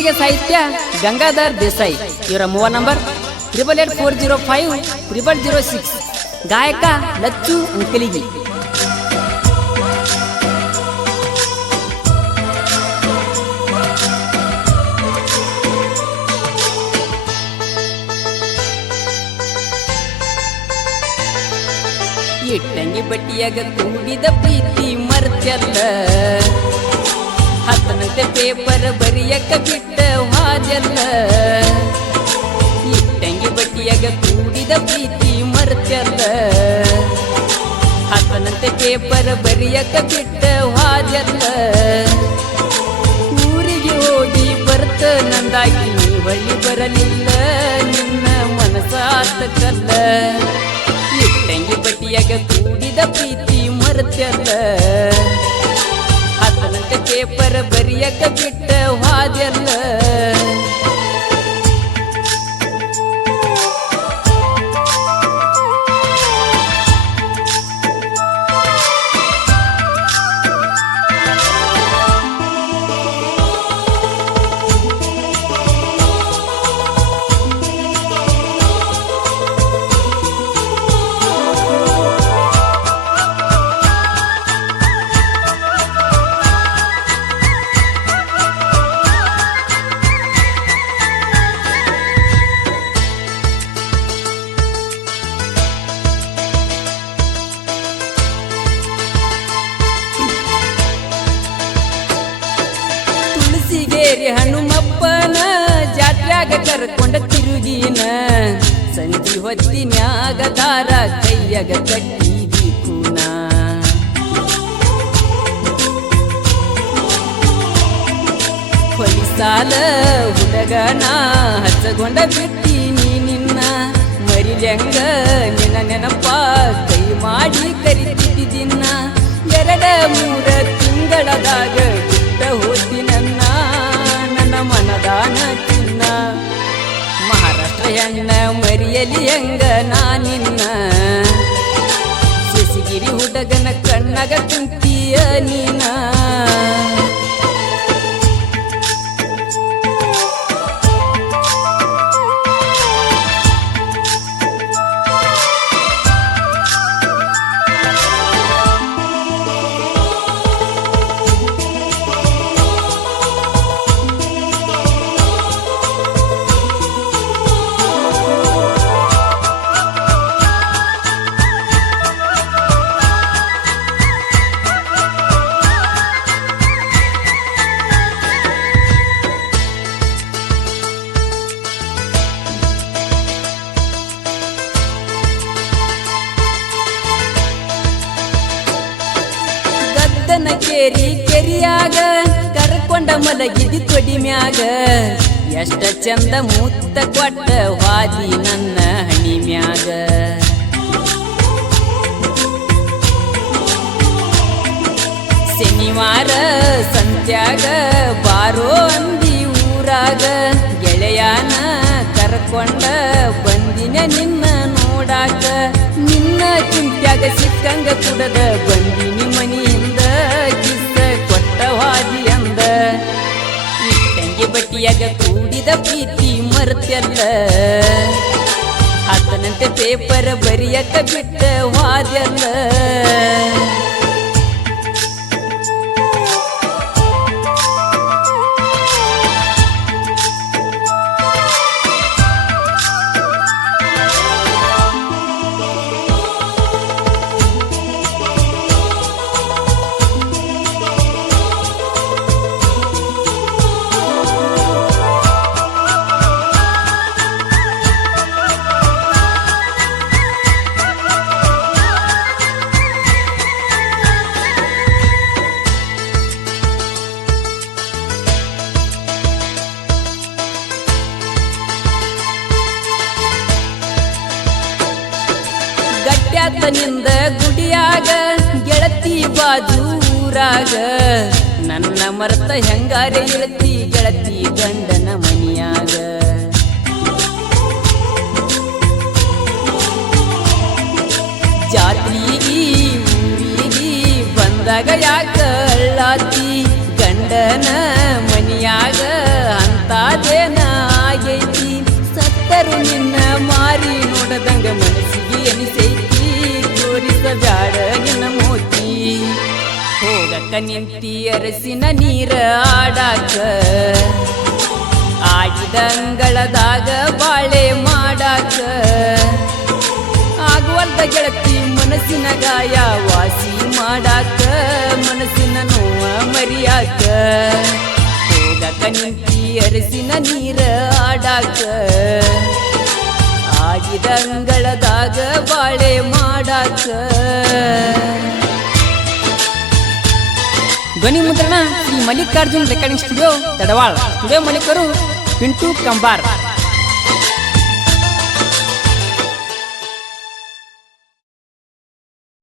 ಗೀತೆಗೆ ಸಾಹಿತ್ಯ ಗಂಗಾಧರ್ ದೇಸಾಯಿ. ಇವರ ಮೊಬೈಲ್ ನಂಬರ್ 8884050006. ಗಾಯಕ ಲಚ್ಚು ಅಂಕಲಿಗಿ. ಇಟ್ಟಂಗಿ ಬಟ್ಟಿಯಾಗ ಕೂಡಿದ ಪ್ರೀತಿ ಮರ್ತಲ್ಲ, ಹತ್ತನಂತೆ ಪೇಪರ್ ಬರಿಯಕ್ಕ ಬಿಟ್ಟ ಹಾಜಲ್ಲ. ಇಟ್ಟಂಗಿ ಬಟ್ಟಿಯಾಗ ಕೂಡಿದ ಪ್ರೀತಿ ಮರ್ತಲ್ಲ, ಹತ್ತನಂತೆ ಪೇಪರ್ ಬರಿಯಕ್ಕ ಬಿಟ್ಟ ಹಾಜಲ್ಲ. ಊರಿಗೆ ಹೋಗಿ ಬರ್ತ ನಂದಾಗಿ ಹೊಳ್ಳಿ ಬರಲಿಲ್ಲ, ನಿನ್ನ ಮನಸಾತ ಕಲ್ಲ. ಇಟ್ಟಂಗಿ ಬಟ್ಟಿಯಾಗ ಕೂಡಿದ ಪ್ರೀತಿ ಮರ್ತಲ್ಲ, ಹತ್ತನಂತೆ ಪೇಪರ್ ಬರಿಯಕ್ಕ ಬಿಟ್ಟ ಹಾದಲ್ಲ. ಹನುಮಪ್ಪನ ಜಾತ್ರ್ಯಾಗ ಕರ್ಕೊಂಡ ತಿರುಗಿನ, ಸಂಜಿ ಹೊತ್ತಿನ್ಯಾಗ ದಾರ ಕೈಯಾಗ ಕಟ್ಟಿದಿ ಕೂನ. ಹೊಲಿಸಾಲ ಹುಡುಗನ ಹಚ್ಚಗೊಂಡ ಬಿಟ್ಟಿನಿ ನಿನ್ನ, ಮರಿಲ್ಯಂಗ ನಿನ್ನ ನೆನಪ ಕೈ ಮಾಡಿ ಕರಿತಿದ್ದಿನ. 2-3 ತಿಂಗಳದಾಗ ಬಿಟ್ಟ ಹೋತಿ ನನ್ನ ಮನದಾನ ಚಿನ್ನ. ಮಹಾರಾಷ್ಟ್ರ ಹೆಣ್ಣ ಮರಿಯಲಿ ಹೆಂಗ ನಾನಿನ್ನ, ಶಶಿಗಿರಿ ಹುಡುಗನ ಕಣ್ಣಾಗ ಕುಂತಿಯ ನೀನ. ಕೆರಿಯಾಗ ಕರ್ಕೊಂಡ ಮಲಗಿದಿ ತೊಡಿ ಮ್ಯಾಗ, ಎಷ್ಟ ಚಂದ ಮುತ್ತ ಕೊಟ್ಟ ವಾದಿ ನನ್ನ ಹಣಿ ಮ್ಯಾಗ. ಶನಿವಾರ ಸಂತ್ಯಾಗ ಬಾರೋ ಅಂದಿ ಊರಾಗ, ಗೆಳೆಯಾನ ಕರ್ಕೊಂಡ ಬಂದಿನ ನಿನ್ನ ನೋಡಾಕ. ನಿನ್ನ ಚಿಂತ್ಯಾಗ ಸಿಕ್ಕಂಗ ಕುಡದ ಬಂದಿನಿ ಮನಿಯಿಂದ, ಕಿಸ್ಸ ಕೊಟ್ಟ ವಾದಿ ಅಂದ. ಇಟ್ಟಂಗಿ ಬಟ್ಟಿಯಾಗ ಕೂಡಿದ ಪ್ರೀತಿ ಮರ್ತಲ್ಲ, ಹತ್ತನಂತೆ ಪೇಪರ್ ಬರಿಯಕ್ಕ ಬಿಟ್ಟ ವಾದ್ಯಲ್ಲ. ಗಟ್ಯಾತನಿಂದ ಗುಡಿಯಾಗ ಗೆಳತಿ ಬಾಜೂರಾಗ, ನನ್ನ ಮರ್ತ ಹೆಂಗಾರೆ ಇಳತಿ ಗೆಳತಿ ಗಂಡನ ಮನಿಯಾಗ. ಜಾತ್ರಿಗಿ ಊರಿಗಿ ಬಂದಾಗ ಯಾಕ ಅಳ್ಳಾತಿ, ಗಂಡನ ಮನಿಯಾಗ ಅಂತ ಎಲ್ಲರೂ ನಿನ್ನ ಮಾರಿ ನೋಡದಂಗ ಮನಸ್ಸಿಗೆ ಅನಿಸೈತಿ ತೋರಿಸಬ್ಯಾಡ ನಿನ್ನ ಮೋತಿ ಹೋಗಕ್ಕ ನಿಂತಿ ಅರಸಿನ ನೀರ ಆಡಾಕ ಆಡಿದಂಗಳದಾಗ ಬಾಳೆ ಮಾಡಾಕ ಆಗುವಲ್ದ ಗೆಳತಿ ಮನಸ್ಸಿನ ಗಾಯ ವಾಸಿ ಮಾಡಾಕ ಮನಸ್ಸಿನ ನೋವ ಮರಿಯಾಕ ಹೋಗಕ ನಿಂತಿ ಅರಸಿನ ನೀರ ಆಡಾಕ ಆಗಿದಂಗಳದಾಗ ಬಾಳೆ ಮಾಡಾಕ ಧ್ವನಿ ಮುದ್ರಣ Shri Mallikarjun recording studio Tadavala studio ಮಾಲೀಕರು ಪಿಂಟು ಕಂಬಾರ್